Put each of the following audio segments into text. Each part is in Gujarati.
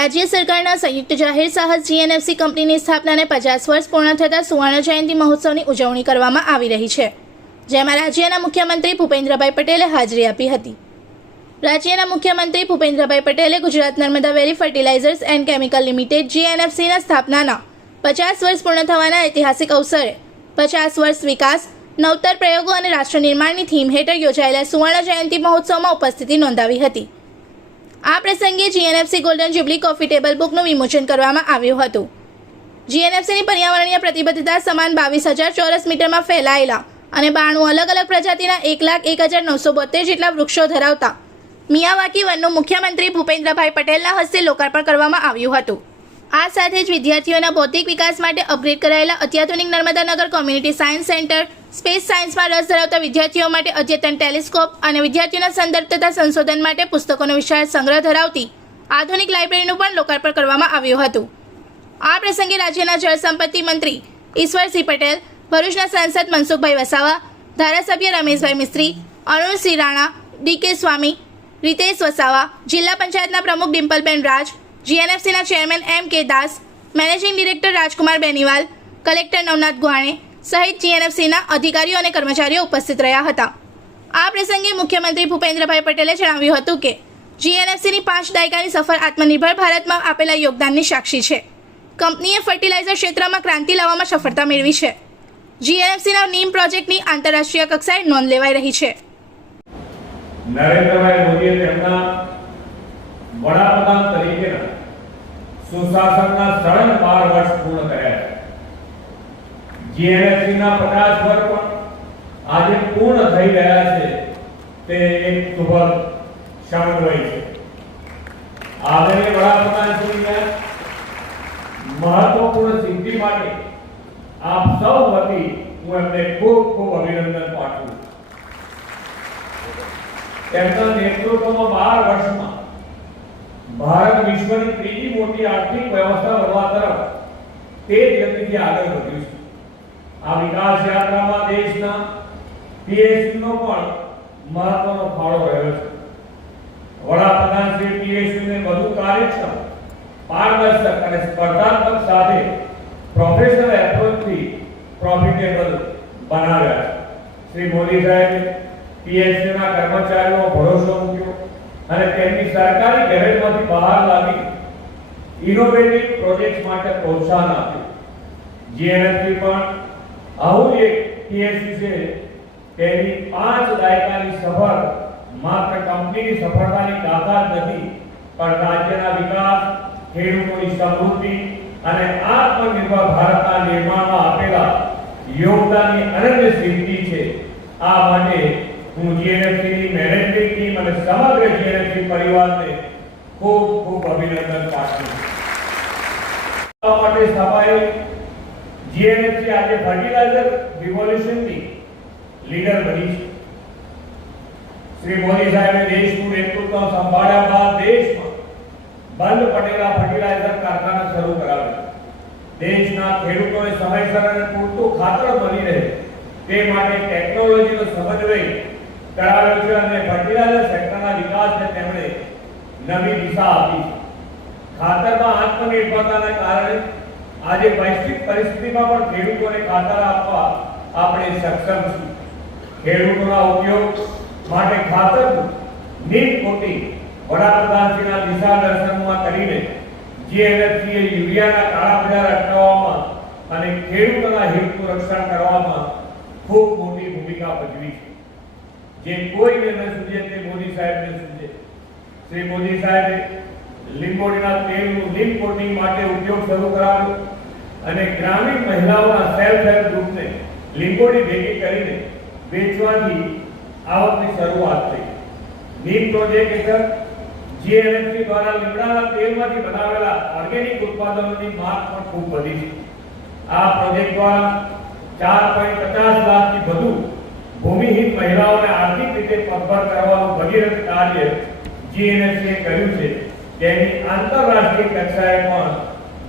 રાજ્ય સરકારના સંયુક્ત જાહેર સાહસ GNFC કંપનીની સ્થાપનાને 50 વર્ષ પૂર્ણ થતા સુવર્ણ જયંતિ મહોત્સવની ઉજવણી કરવામાં આવી રહી છે, જેમાં રાજ્યના મુખ્યમંત્રી ભૂપેન્દ્રભાઈ પટેલે હાજરી આપી હતી। રાજ્યના મુખ્યમંત્રી ભૂપેન્દ્રભાઈ પટેલે ગુજરાત નર્મદા વેલી ફર્ટિલાઇઝર્સ એન્ડ કેમિકલ લિમિટેડ GNFCના સ્થાપનાના 50 વર્ષ પૂર્ણ થવાના ઐતિહાસિક અવસરે 50 વર્ષ વિકાસ, નવતર પ્રયોગો અને રાષ્ટ્ર નિર્માણની થીમ હેઠળ યોજાયેલા સુવર્ણ જયંતિ મહોત્સવમાં ઉપસ્થિતિ નોંધાવી હતી। આ પ્રસંગે GNFC golden jubilee coffee table બુકનું વિમોચન કરવામાં આવ્યું હતું। GNFCની પર્યાવરણીય પ્રતિબદ્ધતા સમાન 22,000 ચોરસ મીટરમાં ફેલાયેલા અને 92 અલગ અલગ પ્રજાતિના 1,01,972 જેટલા વૃક્ષો ધરાવતા મિયાવાકી વનનું મુખ્યમંત્રી ભૂપેન્દ્રભાઈ પટેલના હસ્તે લોકાર્પણ કરવામાં આવ્યું હતું। આ સાથે જ વિદ્યાર્થીઓના ભૌતિક વિકાસ માટે અપગ્રેડ કરાયેલા અત્યાધુનિક નર્મદાનગર કોમ્યુનિટી સાયન્સ સેન્ટર, સ્પેસ સાયન્સમાં રસ ધરાવતા વિદ્યાર્થીઓ માટે અદ્યતન ટેલિસ્કોપ અને વિદ્યાર્થીઓના સંદર્ભ તથા સંશોધન માટે પુસ્તકોનો વિશાળ સંગ્રહ ધરાવતી આધુનિક લાઇબ્રેરીનું પણ લોકાર્પણ કરવામાં આવ્યું હતું। આ પ્રસંગે રાજ્યના જળ સંપત્તિ મંત્રી ઈશ્વરસિંહ પટેલ, ભરૂચના સાંસદ મનસુખભાઈ વસાવા, ધારાસભ્ય રમેશભાઈ મિસ્ત્રી, અરુણસિંહ રાણા, DK સ્વામી, રીતેશ વસાવા, જિલ્લા પંચાયતના પ્રમુખ ડિમ્પલબેન રાજ, GNFCના ચેરમેન MK દાસ, મેનેજિંગ ડિરેક્ટર રાજકુમાર બેનીવાલ, કલેક્ટર નવનાથ ગુહાણે સહિત GNFCના અધિકારીઓ અને કર્મચારીઓ ઉપસ્થિત રહ્યા હતા। આ પ્રસંગે મુખ્યમંત્રી ભૂપેન્દ્રભાઈ પટેલે જણાવ્યું હતું કે GNFCની 5 દાયકાની સફળ આત્મનિર્ભર ભારતમાં આપેલા યોગદાનની સાક્ષી છે। કંપનીએ ફર્ટિલાઇઝર ક્ષેત્રમાં ક્રાંતિ લાવવામાં સફળતા મેળવી છે। GNFCના નીમ પ્રોજેક્ટની આંતરરાષ્ટ્રીય કક્ષાએ નોંધ લેવાઈ રહી છે। નરેન્દ્રભાઈ મોદીએ તેમના વડાપ્રધાન તરીકેના સુશાસનના 12 વર્ષ પૂર્ણ કર્યા છે। GNFCના 50 વર્ષ પણ આજે પૂર્ણ થઈ રહ્યા છે, તે એક શુભ સમન્વય છે। આદરણીય વડાપ્રધાનશ્રીના મહત્વપૂર્ણ સિદ્ધિ માટે આપ સૌ વતી હું એમને ખૂબ ખૂબ અભિનંદન પાઠવું છું। તેમના નેતૃત્વમાં 12 વર્ષમાં ભારત વિશ્વની ત્રીજી મોટી આર્થિક વ્યવસ્થા બનવા તરફ તેજ ગતિથી આગળ વધ્યું છે। આ વિકાસ યાત્રામાં દેશના PSUનો પણ મહત્વનો ફાળો રહ્યો છે। વડાપ્રધાન શ્રી PSUને વધુ કાર્યક્ષમ, પારદર્શક અને સ્પર્ધાત્મક સાથે પ્રોફેશનલ એપ્રોચથી પ્રોફિટેબલ બનાવ્યા છે। શ્રી મોદી સાહેબે PSUના કર્મચારીઓ ભરોસો મૂક્યો અને તેમની સરકારી ગેરંટીમાંથી બહાર લાવી ઇનોવેટિવ પ્રોજેક્ટ્સ માટે પ્રોત્સાહન આપ્યું। GNFC પણ આવું એક PSU છે, તેની 5 દાયકાની સફર માત્ર કંપનીની સફળતાની ગાથા જ નથી, પણ રાજ્યના વિકાસ, ખેડૂતોની સમૃદ્ધિ અને આત્મનિર્ભર ભારતના નિર્માણમાં આપેલા યોગદાનની અનન્ય સિદ્ધિ છે। આ માટે હું GNFCની મેનેજમેન્ટ ટીમ અને સમગ્ર GNFC પરિવારને ખૂબ ખૂબ અભિનંદન પાઠવું છું। આ માટે સ્થપાયેલ GNFC આજે ફર્ટિલાઇઝર રિવોલ્યુશનની લીડર બની છે। શ્રી મોદી સાહેબે દેશનું નેતૃત્વ સંભાળ્યા બાદ દેશમાં બંધ પડેલા ફર્ટિલાઇઝર કારખાના શરૂ કરાવ્યા। દેશના ખેડૂતોને સમયસર અને પૂરતું ખાતર મળી રહે તે માટે ટેકનોલોજીનો સમન્વય કરાવ્યો છે અને ફર્ટિલાઇઝર સેક્ટરના વિકાસને તેમણે નવી દિશા આપી છે। ખાતરમાં આત્મનિર્ભરતાના કારણે આજે વૈશ્વિક પરિસ્થિતિમાં પણ ખેડૂતોને ખાતર આપવા આપણે સક્ષમ છીએ। ખેડૂતોના ઉપયોગ માટે ખાતરનું નીમ કોટિંગ વડાપ્રધાનશ્રીના દિશાદર્શનમાં કરીને GNFCએ યુરિયાના કાળા બજાર અટકાવવામાં અને ખેડૂતોના હિતનું રક્ષણ કરવામાં ખૂબ મોટી ભૂમિકા ભજવી છે। જે કોઈને ન સૂઝે તે મોદી સાહેબને સૂઝે। શ્રી મોદી સાહેબે લીંબોડીના તેલનું નીમ કોટિંગ માટે ઉદ્યોગ શરૂ કરાવ્યો અને ગ્રામીણ મહિલાઓના સેલ્ફ હેલ્પ ગ્રુપને લીંબોડી ભેગી કરીને વેચવાની આવકની શરૂઆત થઈ। નીમ પ્રોજેક્ટ હેઠળ GNFC દ્વારા લીમડાના તેલમાંથી બનાવેલા ઓર્ગેનિક ઉત્પાદનોની માંગ પણ ખૂબ વધી છે। આ પ્રોજેક્ટ દ્વારા 4.50 લાખથી વધુ ભૂમિહીન મહિલાઓને આર્થિક રીતે પગભર કરવાનું ભગીરથ કાર્ય GNFCએ કર્યું છે, તેની આંતરરાષ્ટ્રીય કક્ષાએ પણ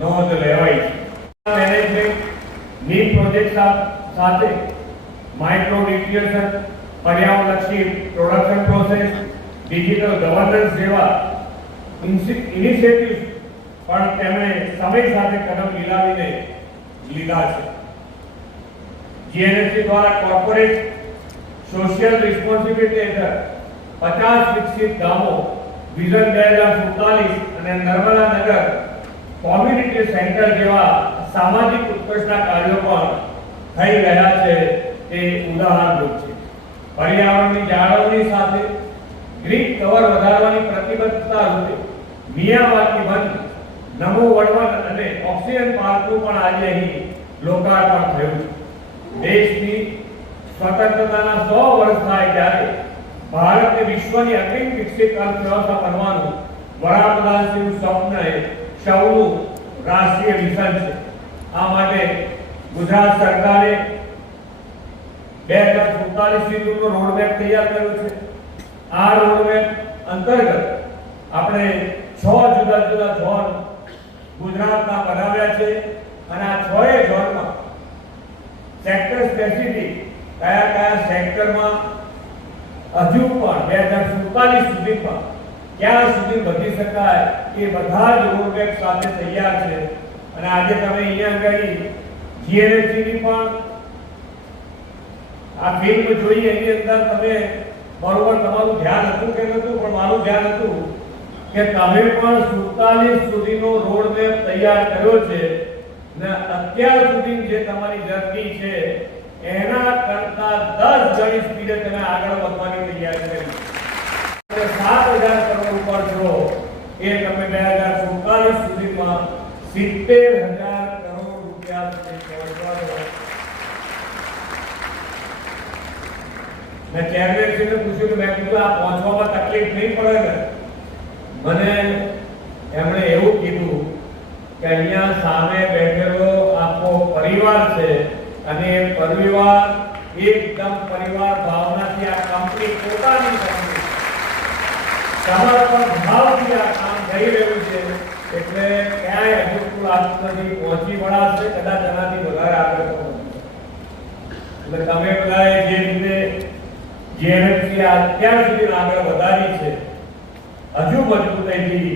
નોંધ લેવાઈ છે। મેનેજમેન્ટ નીમ પ્રોજેક્ટ સાથે માઇક્રો ન્યુટ્રિશન, પર્યાવરણલક્ષી પ્રોડક્શન પ્રોસેસ, ડિજિટલ ગવર્નન્સ જેવા ઇનિશિયેટિવ્સ પણ તેમણે સમય સાથે કદમ મિલાવીને લીધા છે. જીએનએફસી દ્વારા કોર્પોરેટ સોશિયલ રિસ્પોન્સિબિલિટી હેઠળ 50 વિકસિત ગામો વિઝન 2047 અને નર્મદા નગર કોમ્યુનિટી સેન્ટર જેવા સામાજિક ઉત્કર્ષના કાર્યો પણ થઈ રહ્યા છે તે ઉદાહરણરૂપ છે. પર્યાવરણની જાળવણી સાથે ગ્રીન કવર વધારવાની પ્રતિબદ્ધતા રૂપે મિયાવાકી વન, નમો વડવન અને ઓક્સિજન પાર્કનું પણ આજે અહીં લોકાર્પણ થયું છે. દેશની સ્વતંત્રતાના 100 વર્ષ થાય ત્યારે ભારતને વિશ્વની અગ્રીમ વિકસિત અર્થવ્યવસ્થા બનવાનું વડાપ્રધાનશ્રીનું સ્વપ્ન એ સૌનું રાષ્ટ્રીય મિશન છે. આ માટે ગુજરાત સરકારે 2047 સુધીનો રોડમેપ તૈયાર કર્યો છે. આ રોડમેપ અંતર્ગત આપણે 6 જુદા જુદા ઝોન ગુજરાતના બનાવ્યા છે અને આ 6 ઝોનમાં સેક્ટર સ્પેસિફિક કયા સેક્ટરમાં હજુ પણ 2047 સુધીમાં ક્યાં સુધી વધી શકાય એ બધા જ રોડમેપ સાથે તૈયાર છે. અને આજે તમે અહીંયા આગળ જીએનએફસી ની પણ આ ફિલ્મ જોઈ, એની અંદર તમે બરોબર તમારું ધ્યાન હતું કે નતું, પણ મારું ધ્યાન હતું કે તમે પણ 47 સુધીનો રોડમેપ તૈયાર કર્યો છે ને અત્યાર સુધી જે તમારી જર્ની છે એના કરતા 10 ગણી સ્પીડે તમે આગળ વધવાની તૈયારી કરી. 7000 કરોડ ઉપર છો એ તમે 2047 સુધીમાં 70000 કરોડ રૂપિયા સુધી પહોંચવાનો. મેં ચેરમેનશ્રીને પૂછ્યું કે મેં કીધું આ પહોંચવામાં તકલીફ નહીં પડે ને? મને એમણે એવું કીધું કે અહીંયા સામે બેઠેલો આખો પરિવાર છે અને એ પરિવાર એકદમ પરિવાર ભાવનાથી આ કંપની પોતાની કંપની સમર્પણ ભાવથી આ કામ થઈ રહ્યું છે. એટલે ક્યાંય હજુ આજ સુધી પહોંચી વળાશે, કદાચ એનાથી વધારે આગળ પહોંચશે. એટલે તમે બધાએ જે રીતે જીએનએફસી અત્યાર સુધી આગળ વધારી છે, હજુ મજબૂતાઈથી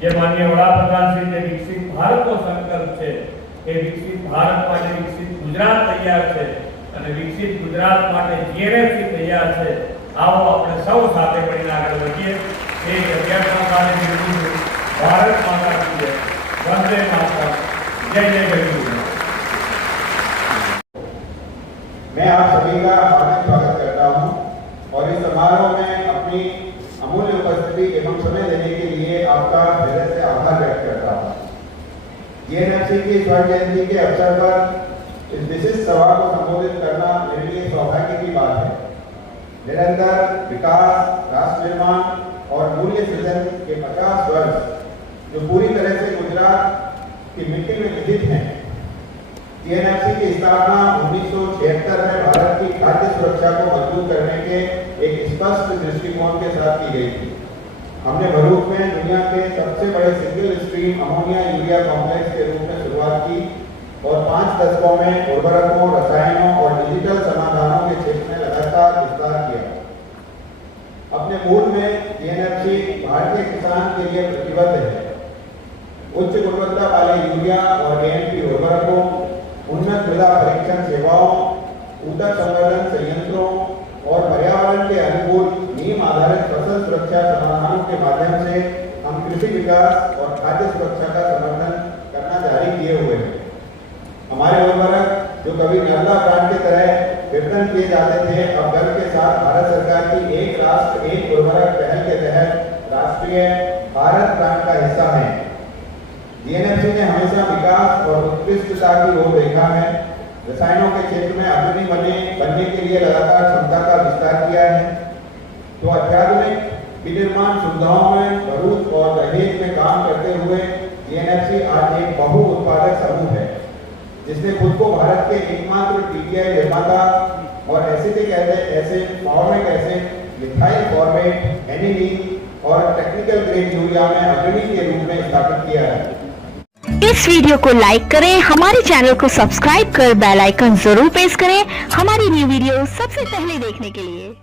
જે માનનીય વડાપ્રધાનશ્રી જે વિકસિત ભારતનો સંકલ્પ છે એ વિકસિત ભારત માટે વિકસિત ગુજરાત તૈયાર છે અને વિકસિત ગુજરાત માટે જીએનએફસી તૈયાર છે. આવો આપણે સૌ સાથે મળીને આગળ વધીએ. એ અભ્યાસના સાથે બિલકુલ ભારત માતા કી જય, વંદે માતરમ, जय जय गरीब। मैं आप सभी का हार्दिक स्वागत करता हूं और इस समारोह में अपनी अमूल्य उपस्थिति एवं समय देने के लिए आपका हृदय से आभार व्यक्त करता हूं। जीएनएफसी की स्वर्ण जयंती के अवसर पर इस विशिष्ट सभा को संबोधित करना मेरे लिए सौभाग्य की बात है। निरंतर विकास, राष्ट्र निर्माण और मूल्य सृजन के 50 वर्ष जो पूरी तरह से गुजरात की मिट्टी में निहित हैं। जीएनएफसी की स्थापना 1976 में भारत की खाद्य सुरक्षा को मजबूत करने के एक स्पष्ट दृष्टिकोण के साथ की गई थी। हमने भरूच में दुनिया के सबसे बड़े single stream ammonia urea complex के रूप में शुरुआत की और 5 दशकों में उर्वरकों, रसायनों और डिजिटल समाधानों के क्षेत्र में लगातार विस्तार किया। अपने मूल में जीएनएफसी भारतीय किसान के लिए प्रतिबद्ध है। उच्च गुणवत्ता वाले यूरिया और एएनपी उर्वरकों, उन्नत मृदा परीक्षण सेवाओं, ऊतक संवर्धन संयंत्रों और पर्यावरण के अनुकूल नीम आधारित फसल सुरक्षा समाधानों के माध्यम से हम कृषि विकास और खाद्य सुरक्षा का समर्थन करना जारी किए हुए हैं। हमारे उर्वरक जो कभी नर्मदा ब्रांड की तरह वितरण किए जाते थे, अब गर्व के साथ भारत सरकार की एक राष्ट्र एक उर्वरक पहल के तहत राष्ट्रीय भारत ब्रांड का हिस्सा है। जीएनएफसी ने हमेशा विकास और उत्कृष्टता की ओर देखा है। रसायनों के क्षेत्र में अग्रणी बनने के लिए लगातार क्षमता का विस्तार किया है। तो अत्याधुनिक विनिर्माण सुविधाओं में भरूच और दहेज में काम करते हुए जीएनएफसी आज एक बहु उत्पादक समूह है, जिसने खुद को भारत के एकमात्र टीडीआई निर्माता और acetic acid, formic acid, methyl formate, aniline और टेक्निकल ग्रेड यूरिया में अग्रणी के रूप में स्थापित किया है। इस वीडियो को लाइक करें, हमारे चैनल को सब्सक्राइब कर बेल आइकन जरूर प्रेस करें हमारी न्यू वीडियो सबसे पहले देखने के लिए।